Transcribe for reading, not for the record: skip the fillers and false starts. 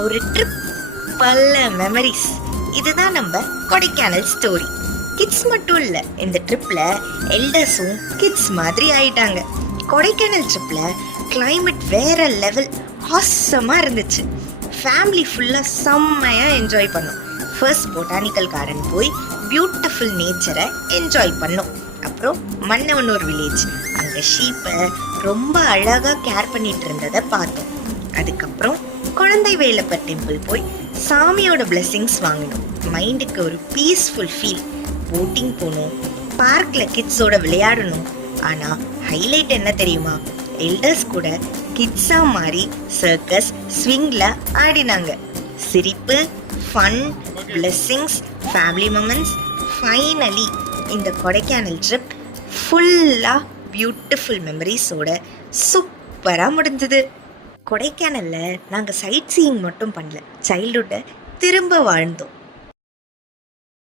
ஒரு ட்ரிப், பல மெமரிஸ். இதுதான் நம்ம கொடைக்கானல் ஸ்டோரி. கிட்ஸ் மட்டும் இல்லை, இந்த ட்ரிப்பில் எல்டர்ஸும் கிட்ஸ் மாதிரி ஆயிட்டாங்க. கொடைக்கானல் ட்ரிப்பில் கிளைமேட் வேற லெவல், ஆசமாக இருந்துச்சு. ஃபேமிலி ஃபுல்லாக செம்மையாக என்ஜாய் பண்ணோம். ஃபர்ஸ்ட் பொட்டானிக்கல் கார்டன் போய் பியூட்டிஃபுல் நேச்சரை என்ஜாய் பண்ணோம். அப்புறம் மன்னவனூர் வில்லேஜ், அங்கே ஷீப்பை ரொம்ப அழகாக கேர் பண்ணிட்டு இருந்ததை பார்த்தோம். அதுக்கப்புறம் குழந்தை வேலப்பர் டெம்பிள் போய் சாமியோட பிளெஸிங்ஸ் வாங்கினோம். மைண்டுக்கு ஒரு பீஸ்ஃபுல் ஃபீல். போட்டிங் போகணும், பார்க்கில் கிட்ஸோட விளையாடணும். ஆனால் ஹைலைட் என்ன தெரியுமா? எல்டர்ஸ் கூட கிட்ஸாக மாறி சர்க்கஸ் ஸ்விங்கில் ஆடினாங்க. சிரிப்பு, fun, blessings, family moments. Finally இந்த கொடைக்கானல் ட்ரிப் ஃபுல்லாக பியூட்டிஃபுல் மெமரிஸோட சூப்பராக முடிஞ்சது. கொடைக்கானலில் நாங்கள் சைட் சீயிங் மட்டும் பண்ணல, சைல்ட்ஹுட்டை திரும்ப வாழ்ந்தோம்.